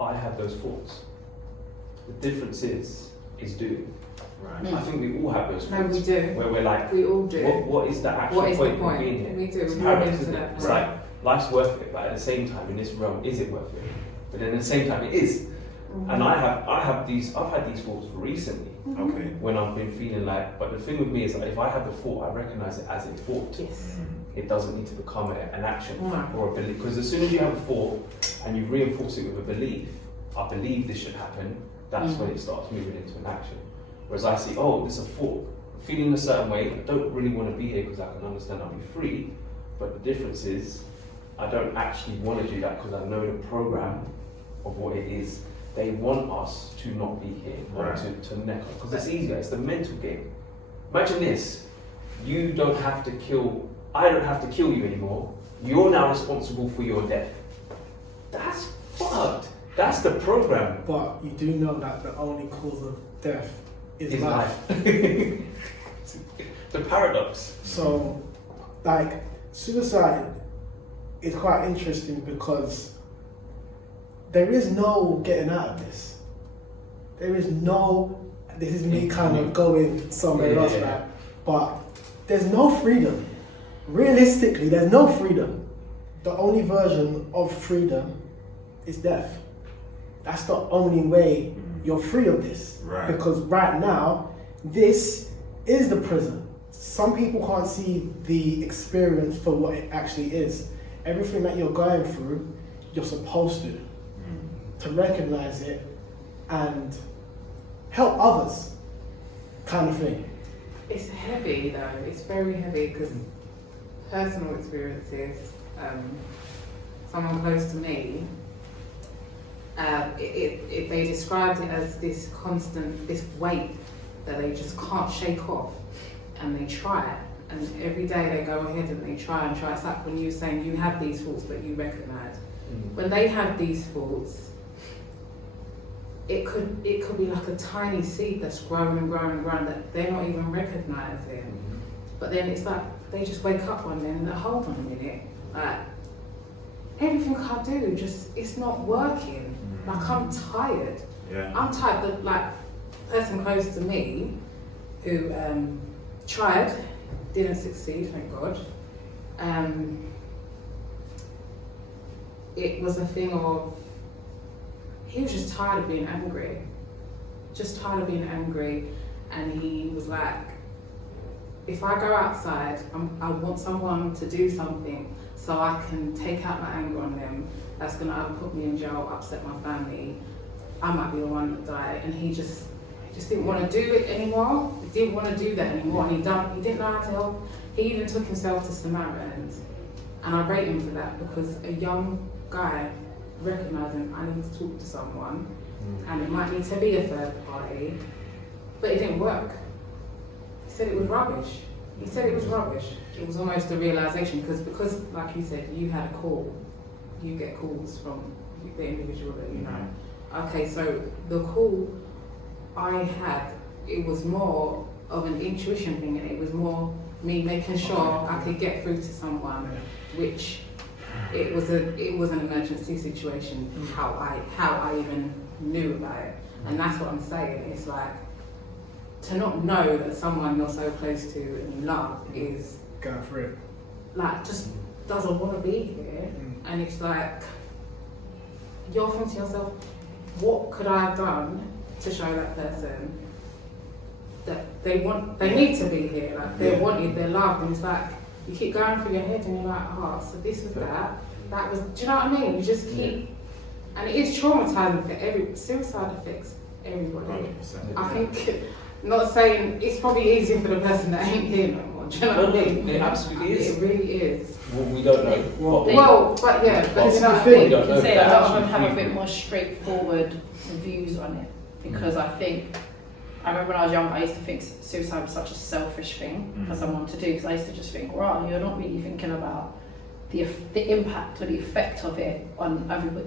I have those thoughts. The difference is doing. Right. I think we all have those thoughts. No, we do. Where we're like, We all do. what is the actual What is point the of point? being here? We do. It's We're paradox, into isn't it? that It's point. like, life's worth it, but at the same time, in this realm, is it worth it? But then at the same time, it is. And I've had these thoughts recently. Okay. When I've been feeling like, but the thing with me is that if I have the thought, I recognize it as a thought. Yes. It doesn't need to become an action No. or a belief. Because as soon as you have a thought and you reinforce it with a belief, I believe this should happen, that's when it starts moving into an action. Whereas I see, oh, this is a thought. I'm feeling a certain way, I don't really want to be here because I can understand I'll be free. But the difference is, I don't actually want to do that because I know the program of what it is. They want us to not be here, Right. to neck us, because it's easier, it's the mental game. Imagine this, you don't have to kill, I don't have to kill you anymore, you're now responsible for your death. That's fucked. That's the program. But you do know that the only cause of death is Is life. The paradox. So, like, suicide is quite interesting because there is no getting out of this. There is no, this is me kind of going somewhere else, right? But there's no freedom. Realistically, there's no freedom. The only version of freedom is death. That's the only way you're free of this. Right. Because right now, this is the prison. Some people can't see the experience for what it actually is. Everything that you're going through, you're supposed to recognize it and help others, kind of thing. It's heavy though, it's very heavy because personal experiences, someone close to me, they described it as this constant, this weight that they just can't shake off, and they try it, and every day they go ahead and they try. It's like when you were saying you have these thoughts but you recognise. When they have these thoughts, it could be like a tiny seed that's growing and growing and growing that they're not even recognising. But then it's like they just wake up one day and they're, hold on a minute, like everything I do just, it's not working. Like I'm tired. Yeah. I'm tired. But like person close to me who tried, didn't succeed, thank God. It was a thing of, he was just tired of being angry. Just tired of being angry. And he was like, if I go outside, I want someone to do something so I can take out my anger on them. That's gonna either put me in jail, upset my family. I might be the one that die. And he just didn't want to do it anymore. He didn't want to do that anymore. And he didn't know how to help. He even took himself to Samaritans. And I rate him for that because a young guy recognizing I need to talk to someone and it might need to be a third party, but it didn't work. He said it was rubbish. It was almost a realization because like you said, you had a call. You get calls from the individual that you know. Okay, so the call I had, it was more of an intuition thing, and it was more me making sure I could get through to someone, which it was an emergency situation. How I even knew about it, and that's what I'm saying. It's like to not know that someone you're so close to and you love is Going for it. like just doesn't want to be here, and it's like you're thinking to yourself, what could I have done to show that person that they need to be here, like they're wanted, they're loved, and it's like you keep going through your head and you're like, oh, so this was that was, do you know what I mean? You just keep, and it is traumatizing for suicide affects everybody. 100%. I think, not saying, it's probably easier for the person that ain't here no more, do you know what I mean? It absolutely is. It really is. Well, we don't know. Well, but yeah, but you know what I We mean? don't You know. can say a That's lot of them actually have a free. bit more straightforward views on it, because I think, I remember when I was young, I used to think suicide was such a selfish thing for someone to do, because I used to just think, wow, you're not really thinking about the impact or the effect of it on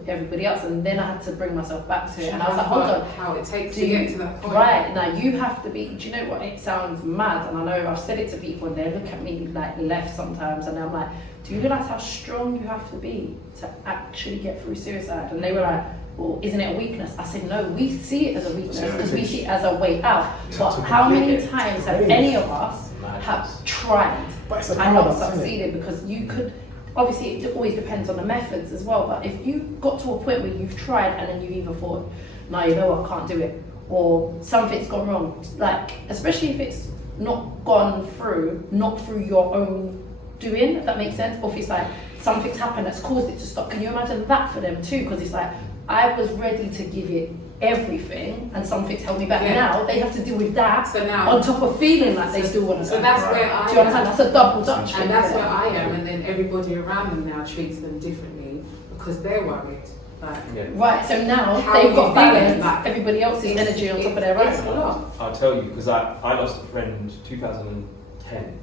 everybody else. And then I had to bring myself back to it, and I was like, hold on, how it takes to get to that point. right, now you have to be, do you know what, it sounds mad, and I know I've said it to people and they look at me like left sometimes, and I'm like, do you realise how strong you have to be to actually get through suicide? And they were like, well, isn't it a weakness? I said, no, we see it as a weakness Yeah. because we see it as a way out. Yeah. But To how many complete it. times have Really? any of us have tried But it's a and not paradox, isn't it? succeeded? Because you could, obviously it always depends on the methods as well, but if you got to a point where you've tried and then you've either thought, no, you know what, I can't do it, or something's gone wrong, like, especially if it's not gone through, not through your own doing, if that makes sense, or if it's like something's happened that's caused it to stop. Can you imagine that for them too? Because it's like, I was ready to give it everything and something's held me back. Yeah. Now they have to deal with that So now, on top of feeling like they still want to. so that's Right. where I Do you understand? am. That's a double dutch. And that's where I am, and then everybody around them now treats them differently because they're worried. Like, Yeah. Right, so now How they've you got feeling, balance, like, everybody else's it's- energy on top of their it's own. a lot. I'll tell you, because I lost a friend 2010.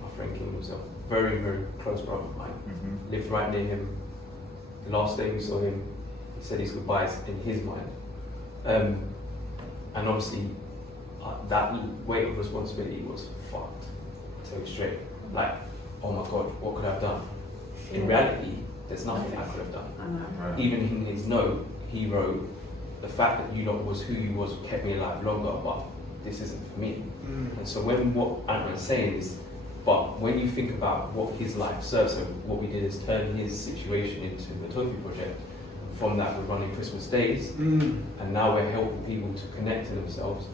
My friend killed himself. Very, very close brother of mine. Mhm. Lived right near him. The last day we saw him, he said his goodbyes in his mind. And obviously, that weight of responsibility was fucked. I'll tell you straight. Like, oh my God, what could I have done? In reality, there's nothing I could have done. I know. Right. Even in his note, he wrote, the fact that you lot was who you was kept me alive longer, but this isn't for me. And so when what Ant-Man's saying is, but when you think about what his life serves, so what we did is turn his situation into the Toby Project. From that, we're running Christmas days, and now we're helping people to connect to themselves.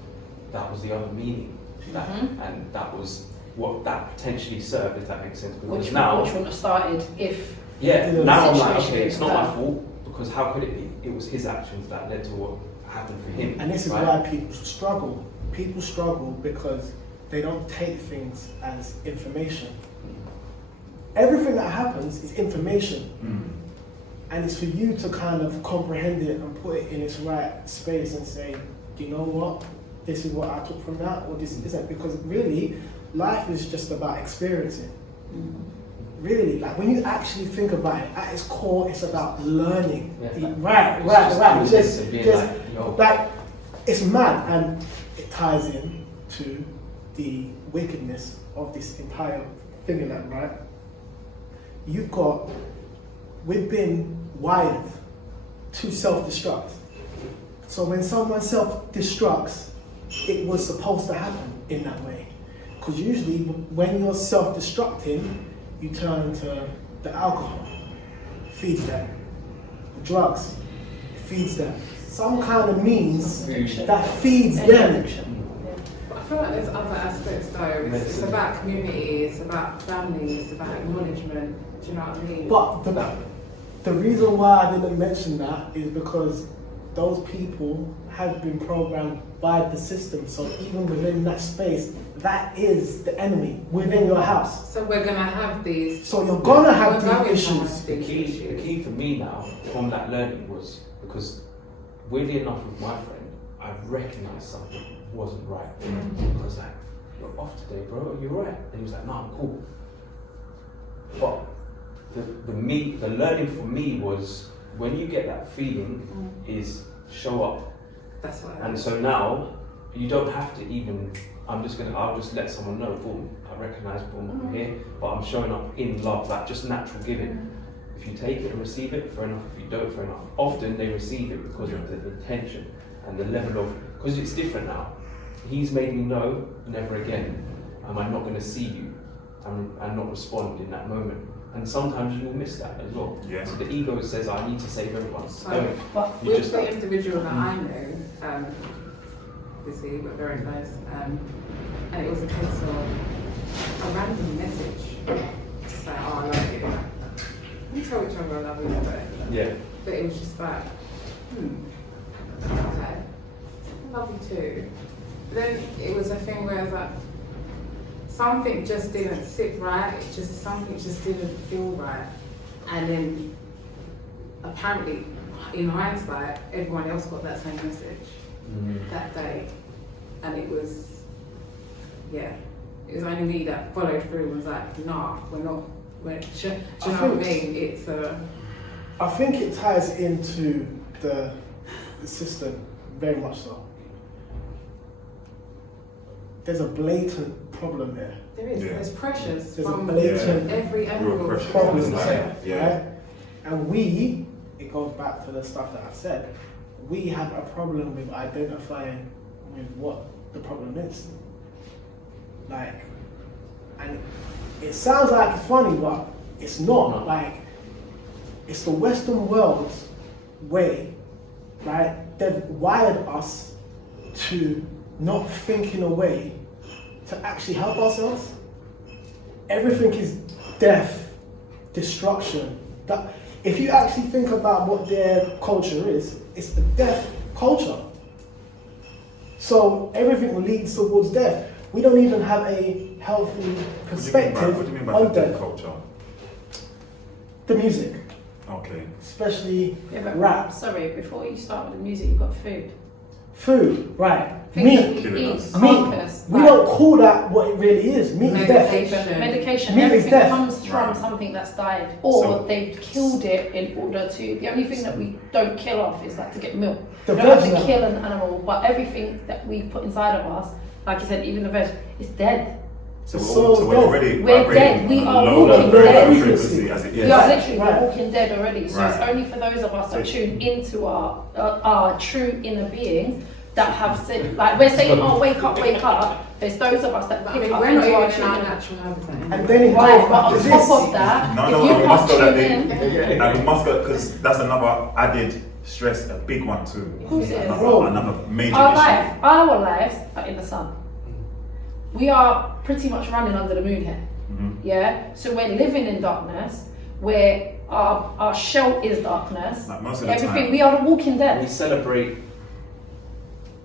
That was the other meaning. That, and that was what that potentially served, if that makes sense. Because Which now, wouldn't have started if yeah, The now I'm like, situation okay, it's not my that- fault, because how could it be? It was his actions that led to what happened for him. And this is right? why people struggle. People struggle because they don't take things as information. Everything that happens is information. And it's for you to kind of comprehend it and put it in its right space and say, do you know what? This is what I took from that, or this isn't. Because really, life is just about experiencing. Really, like when you actually think about it, at its core, it's about learning. Yeah. Right. Just Just, being just like, yo. like, it's mad, and it ties in to the wickedness of this entire thing in that, right? We've been wired to self-destruct. So when someone self-destructs, it was supposed to happen in that way. Because usually when you're self-destructing, you turn to the alcohol, feeds them. Drugs, feeds them. Some kind of means Addiction. that feeds Any them. addiction. I feel like there's other aspects though. It's Medicine. about community, it's about family, it's about acknowledgement. Do you know what I mean? But the reason why I didn't mention that is because those people have been programmed by the system. So even within that space, that is the enemy within your house. So we're gonna have these. So you're gonna have we're going to these issues. have The these key issues. for me now from that learning was because, weirdly enough, with my friend, I recognised something wasn't right. I was like, "You're off today, bro. Are you right?" And he was like, "No, I'm cool." But the learning for me was when you get that feeling, is show up. That's what. And so now you don't have to even. I'll just let someone know. Boom, I recognise. Boom, I'm here. But I'm showing up in love, like just natural giving. If you take it and receive it, fair enough. If you don't, fair enough. Often they receive it because of the intention and the level of, because it's different now. He's made me know, never again. I'm not going to see you. and not respond in that moment. And sometimes you will miss that as well. Yeah. So the ego says, I need to save everyone. So, No, But you with just the individual that I knew, obviously, but very close, and it was a case of a random message to say, oh, I love you. We tell each other I love you, yeah. but it was just like, okay, I love you too. But then it was a thing where I was like, something just didn't sit right, something just didn't feel right. And then apparently, in hindsight, everyone else got that same message that day. And it was, it was only me that followed through and was like, nah, we're not, do you know what I mean? It's I think it ties into the system very much so. There's a blatant problem there. there is, Yeah. there's pressures There's a from blatant every Real angle. pressure. problem Yeah. there, Yeah. right? And we it goes back to the stuff that I said. We have a problem with identifying with what the problem is. Like, and it sounds like it's funny, but it's not. Like, it's the Western world's way, right? They've wired us to not think in a way to actually help ourselves. Everything is death, destruction. That, if you actually think about what their culture is, it's a death culture. So everything leads towards death. We don't even have a healthy perspective What do you mean by on the death. culture? The music, Okay. especially Yeah, but rap, sorry, before you start with the music, you've got food. food, right? Things that Meat. we Killing eat, us. carcass, We like don't call that what it really is. Meat is death. medication, Meat is everything death. comes from Right. something that's died, or So- they've killed it in order to. The only thing that we don't kill off is like to get milk. The We don't have veg to now. kill an animal, but everything that we put inside of us, like you said, even the veg, is dead. So So we're dead. already We're vibrating dead. We on a are lower walking dead. frequency as it We is. are literally Right. walking dead already. So it's Right. only for those of us that So- tune into our true inner beings that have said, like we're saying, oh, wake up, wake up. There's those of us that But I pick mean, up we're not into our even in true our inner. natural habitat. And then it Right, goes but back on to top this. of that, No, if no, you we can't must go that tune deep. in, And we must go, because that's another added stress, a big one too. Of course it is. Another major our issue. lives are in the sun. We are pretty much running under the moon here. Mhm. Yeah, so we're living in darkness, where our shell is darkness. Like most of the Everything, time. we are the walking We dead. celebrate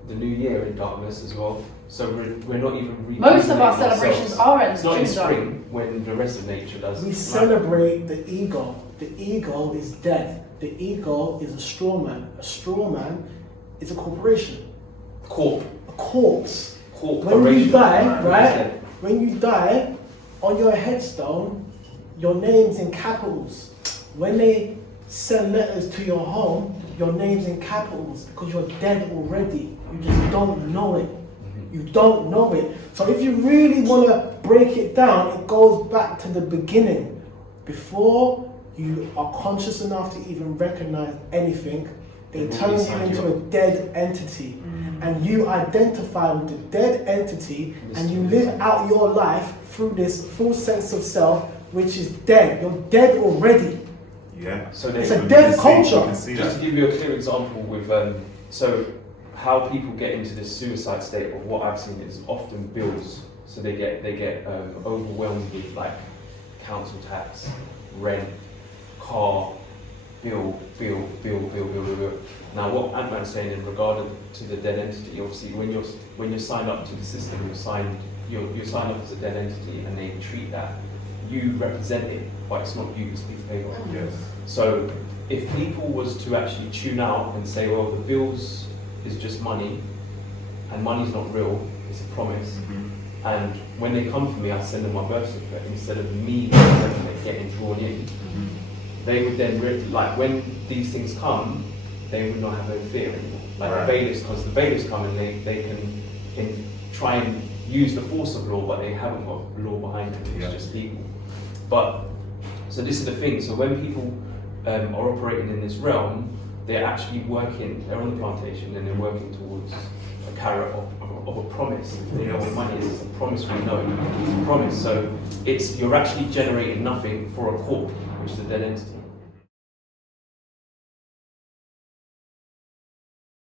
the new year in darkness as well. So we're not even Most of our rejuvenating celebrations ourselves. are in It's not in June, spring when the rest of nature does. We Right. celebrate the ego. The ego is dead. The ego is a straw man. A straw man is a corporation. Corp. A corpse. When you Corporation. die, right? Yeah. When you die, on your headstone, your name's in capitals. When they send letters to your home, your name's in capitals because you're dead already. You just don't know it. You don't know it. So if you really want to break it down, it goes back to the beginning. Before you are conscious enough to even recognize anything, they They turn really you sign into you a dead entity. And you identify with the dead entity and you live out your life through this full sense of self, which is dead. You're dead already. Yeah. So It's they, a death culture. You can see just to that. give you a clear example with so how people get into this suicide state, or what I've seen is often bills. So they get overwhelmed with like council tax, rent, car, bill. Now what Ant-Man's saying in regard to the dead entity, obviously when you're signed up to the system, you're signed up as a dead entity, and they treat that, you represent it, but it's not you, it's a piece of paper. Yes. So if people was to actually tune out and say, well, the bills is just money, and money's not real, it's a promise, Mhm. and when they come for me, I send them my birth certificate instead of me getting drawn in. Mhm. They would then like when these things come, they would not have no fear anymore. Like Right. the bailiffs, because the bailiffs come and they can try and use the force of law, but they haven't got law behind it. It's Yeah. just legal. But so this is the thing. So when people are operating in this realm, they're actually working. They're on the plantation and they're working towards a carrot of a promise. They know what money is. It's a promise we know. It's a promise. So you're actually generating nothing for a corp, which is a dead entity.